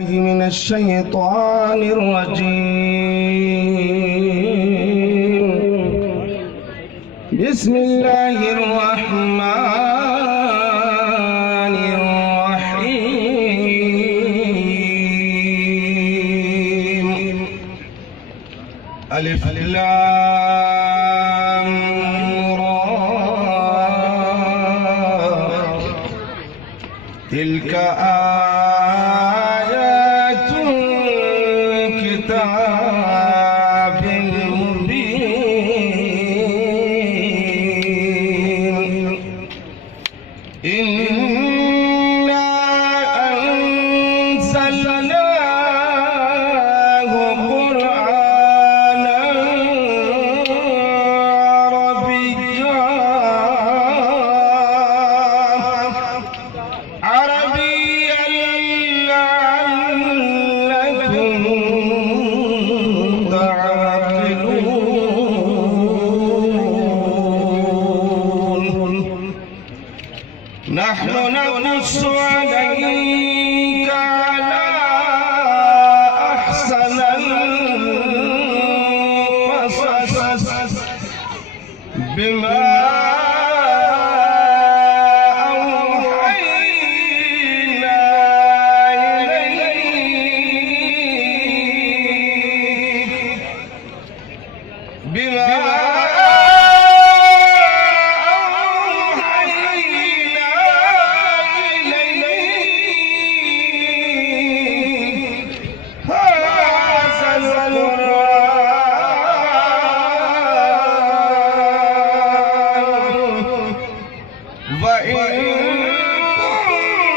من الشيطان الرجيم. بسم الله الرحمن الرحيم. ألف لام را تلك آيات الكتاب المبين. إنا أنزلناه قرآنا عربيا لعلكم تعقلون. نحن نقص عليك على أحسن القصص بما أوحينا إليك هذا القرآن وإن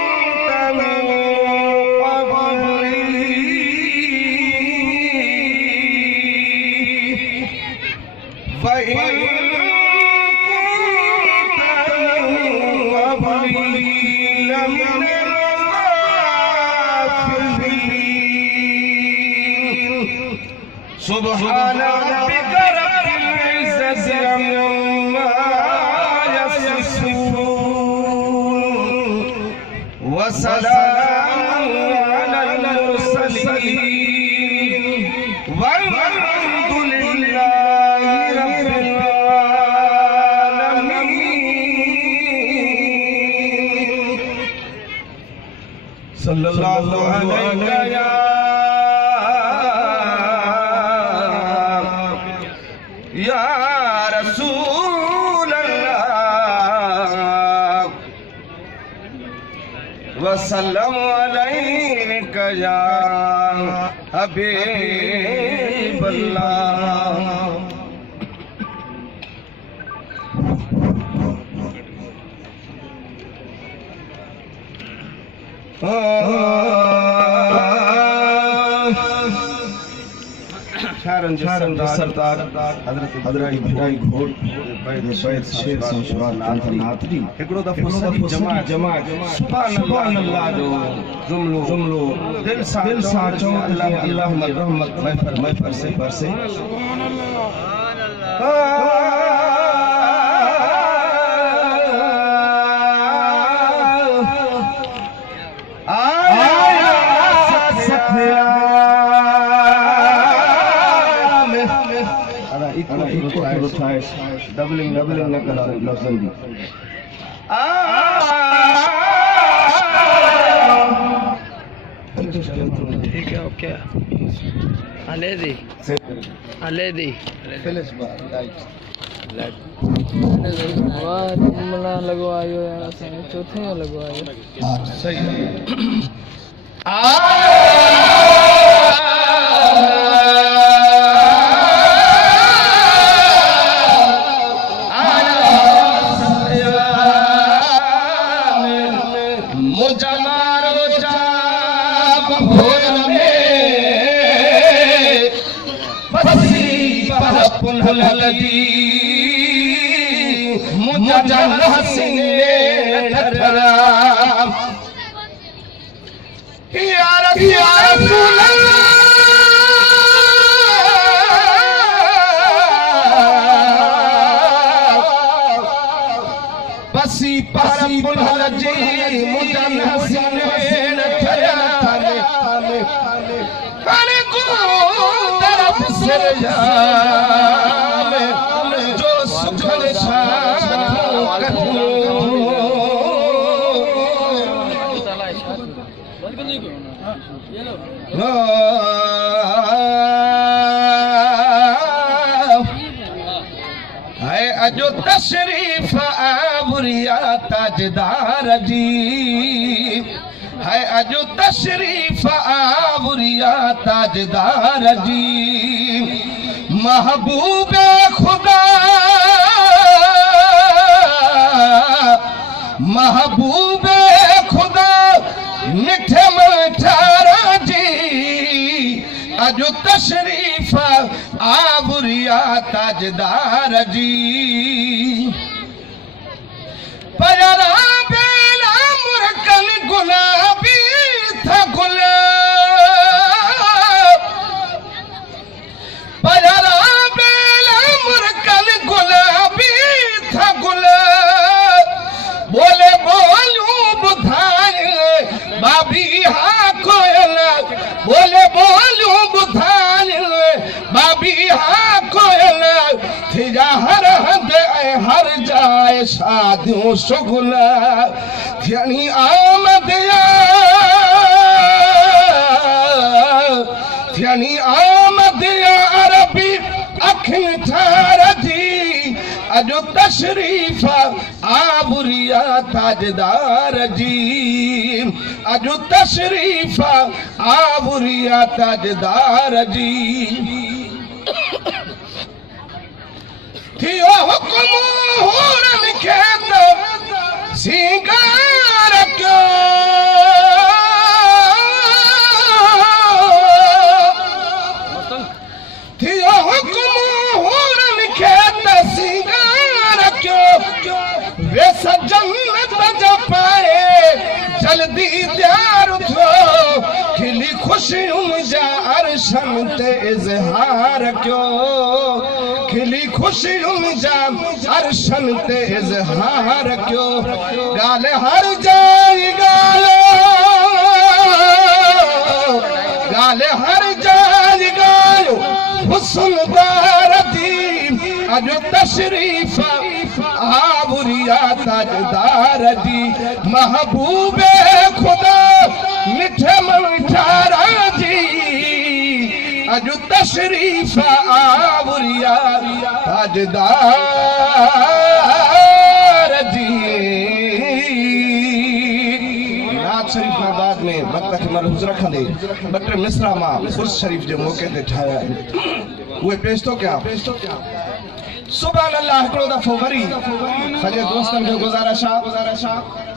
كنت من قبله لمن الغافلين. سبحان ربك رب العزة عما يصفون وسلام على المرسلين والحمد لله رب العالمين. صلى الله عليك يا رسول الله وسلم عليك يا حبيب الله. सरदार हजरत भाई घोट शेख नाथरी हिकिड़ो दफ़ो सॼी जमात सुभान अल्लाह जो जुमलो दिल सां चओ अल्लाहुम्म रहमत महफर से बरसे. सुभान डबलिंग न करा लफ्ज़न दी. ठीक है ओके हले दी वाह तुमला लगवायो यार असां चौथे लगवायो सही मुझा हसीने ठठरा या रसूल अल्लाह बसी पर पुनः जी मुझा हसीने ठठरा हरे को तरफ से जो सुखन है अजो तशरीफ आबुरिया ताजदार जी है अजो तशरीफ आबुरिया ताजदार जी महबूबे खुदा महबूबे खुदा मिठे मठारा जी अजो तशरीफ आबुरिया ताजदार जी पयरा बेला मुरकन गुलाबी था गुलाब पयरा बेला मुरकन गुलाबी था गुलाब बोले बोलूं बुधाए बाबी हा कोयल बोले बोलूं बुधाए बाबी हा कोयल थिजा हर हद हर जाए शादियों शुगुला थियनी आमदिया थियनी आमदिया अरबी अखिन ठार जी अजो तशरीफ आबुरिया ताजदार जी अजो तशरीफ आबुरिया ताजदार जी थियो हुक्म हुरन खेत सिंगार क्यों थियो हुक्म हुरन खेत सिंगार क्यों वे सजन्नत जपाए जल्दी तैयार थो खिली खुशियों जा अरशन ते इजहार क्यों खिली खुशियों जा अरशन ते इजहार क्यों गाल हर जाई गाल हर जाई गालो हुस्न दारती अजो तशरीफ आबुरिया ताजदार जी महबूबे खुदा मिठे मठारा जी अजो तशरीफ आबुरिया ताजदार जी रात शरीफ बाद में वक्त के मलहूज रखंदे बटे मिसरा मां उस शरीफ जे मौके ते ठाया उहे पेश तो क्या सुभान अल्लाह हिकिड़ो दफ़ो वरी सॼे दोस्तनि खे गुज़ारिश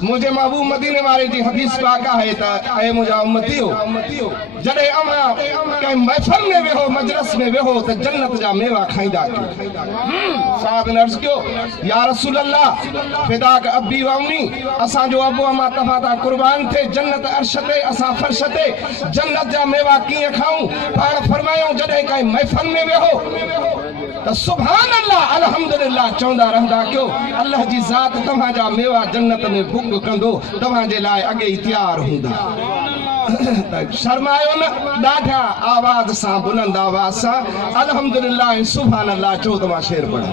मुंहिंजे महबूब मदीने वारे जी हदीस पाक आहे त ऐं मुंहिंजा उम्मतियो जॾहिं अव्हां कंहिं महफ़िल में वेहो मजलिस में वेहो त जन्नत जा मेवा खाईंदा कयो साहब ने अर्ज़ कयो या रसूल अल्लाह फिदाक अब्बी व उम्मी असांजो अबू अम्मा तव्हां तां कुर्बान थे जन्नत अर्श ते असां फर्श ते जन्नत जा मेवा कीअं खाऊं पाण फरमायूं जॾहिं कंहिं महफ़िल में वेहो त सुभान अल्लाह अल्हम्दुलिल्लाह चवंदा रहंदा कयो अल्लाह जी ज़ात तव्हां जा मेवा जन्नत में बुक कंदो तव्हां जे लाइ अॻे ई तयार हूंदा शर्मायो न ॾाढा आवाज़ सां बुलंद आवाज़ सां अल्हम्दुलिल्लाह सुभान अल्लाह चओ तव्हां शेर पढ़ो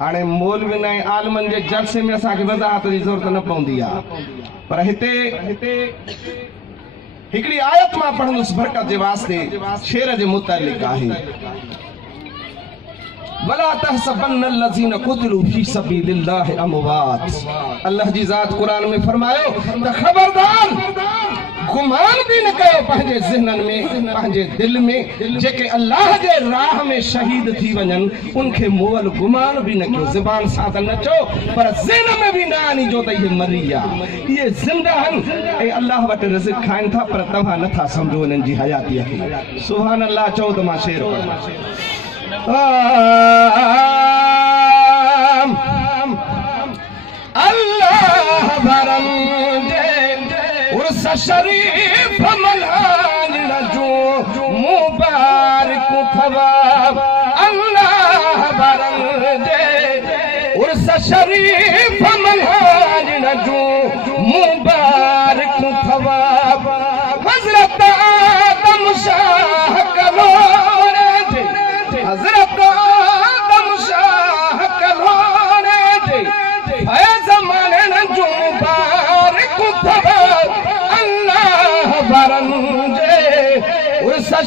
हाणे मौलवी न आलमनि जे जलसे में असांखे वज़ाहत जी ज़रूरत न पवंदी आहे पर हिते हिकिड़ी आयत मां पढ़ंदुसि बरकत जे वास्ते शेर जे मुतालिक आहे वला तहसबन الذين قتلوا في سبيل الله اموات अल्लाह जी ज़ात कुरान में फरमायो त खबरदार गुमान भी न कयो पंहिंजे ज़हननि में पंहिंजे दिल में जेके अल्लाह जे राह में शहीद थी वञनि उनखे मोअल गुमान भी न कयो ज़बान सां त न चओ पर ज़हन में भी न आनी जो त इहे मरी विया इहे ज़िंदा आहिनि ऐं अल्लाह वटि रिज़्क़ खाइनि था पर तव्हां नथा सम्झो इन्हनि जी हयातीअ खे सुभान अल्लाह चओ त मां शेर पढ़ां अल्लाह भरंदे उर्स शरीफ मल्हान जो मुबारक थवाब अल्लाह भरंदे उर्स शरीफ मल्हान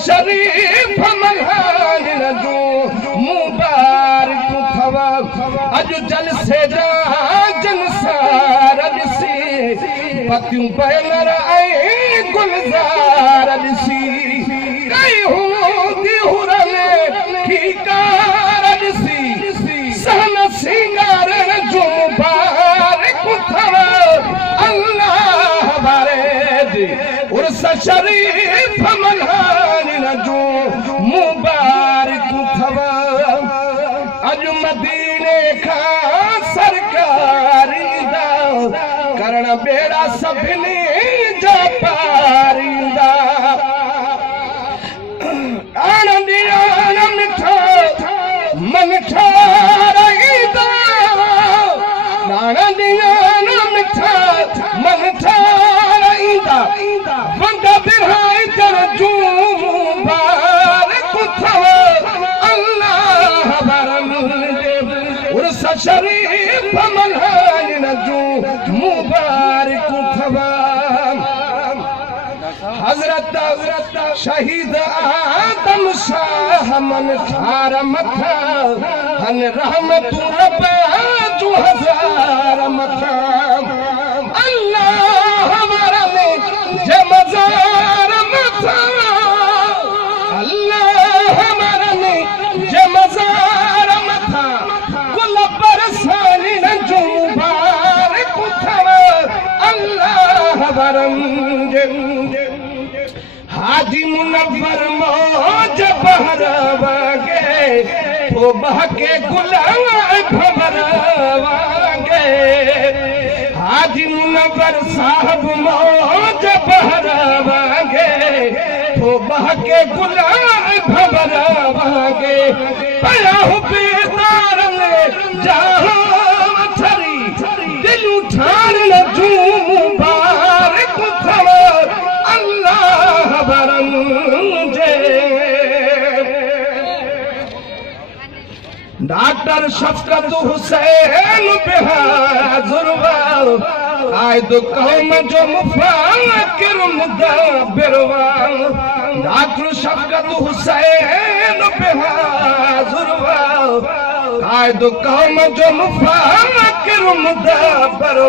शरीफ मल्हान जो मुबारक थवा अज जलसे जा जनसार ॾिसी पतियूं बैनर ऐं गुलज़ार ॾिसी कई हूंदी हुरने ठीकार ॾिसी सहन सिंगारण जो मुबारक थवा अल्लाह बारे उर्स शरीफ मल्हान जो मुबारक थवा अज मदीने खां सरकार ईंदा करण बेड़ा सभिनी जा पार ईंदा आनंदी आनंद मिठा मन ठाराईंदा आनंदी आनंद मिठा मन ठाराईंदा बंदा बिरहाई कर जो मुबारक थवा अल्लाह बरम उर्स शरीफ मल्हान जो मुबारक थवा हजरत शहीद आदम शाह मन ठार मथा हन रहमत रब जो हजार मथा अल्लाह वरने जे मजार मथा अल्लाह वरने जे मजार मथा कुल बरसानी न जो मुबारक थवा अल्लाह वरम हाजी मुनव्वर मौज बहरवागे तो बहके गुलाब भवरवागे हाजी मुनव्वर साहब मौज बहरवागे तो बहके गुलाब भवरवागे पया बेदार ने जहां थरी दिल उठान जो मुबारक थवा अल्लाह बरंजे डॉक्टर शफकत हुसैन बेहाजुर आयद कौम जो मुफाकिर मुदब्बिर डॉक्टर शफकत हुसैन बेहाजुर आयद कौम जो मुफाकिर मुदब्बिर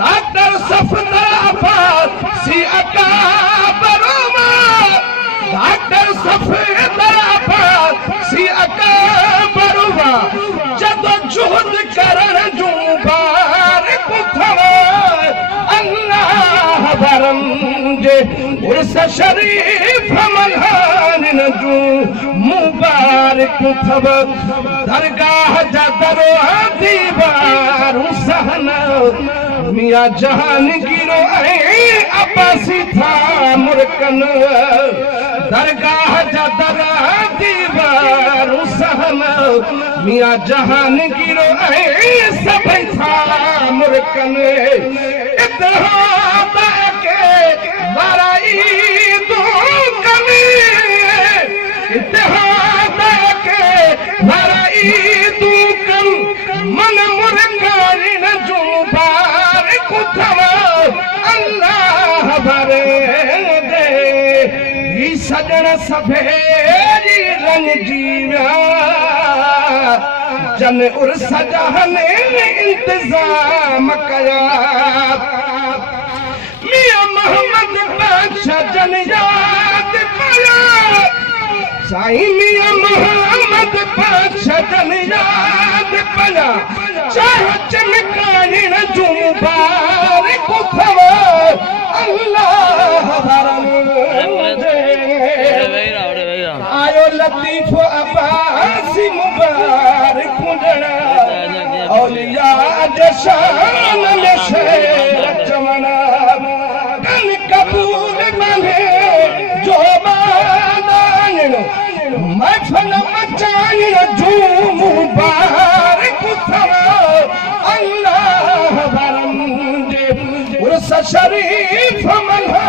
डॉक्टर सफदराबाद सी अकाबरमा डॉक्टर सफदराबाद सी अकाबरमा जदो जुहद करण जो मुबारक थवा अल्लाह बरम जे उर्स शरीफ मल्हान जो मुबारक थवा दरगाह जा दरवाज़ा दीवार सहना मियां जहांगीर ऐं अब्बासी था मुर्कन दरगाह जा दरवाज़ा दीवार सहन मियां जहांगीर ऐं सभई था मुर्कन इत्तेहाद के बराई दो कमी इत्तेहाद के बराई दो कम मन मुर्कान जो मुबारक थवा अल्लाह भरे दे ही सजन सभेरी रंग जीवा जन उर्स जहान इंतजाम कया मियां मोहम्मद बादशाह जन याद पाया साईं मियां मोहम्मद बादशाह जन याद पाया चाह चमकानी न जो मुबारक थवा अल्लाह दे आयो लतीफ अब्बासी मुबारक मुंडना औलिया जशान में शेर चमना कन कबूल बने जो बादान महफल मचानी जो मुबारक थवा अल्लाह बरम उर्स शरीफ मल्हान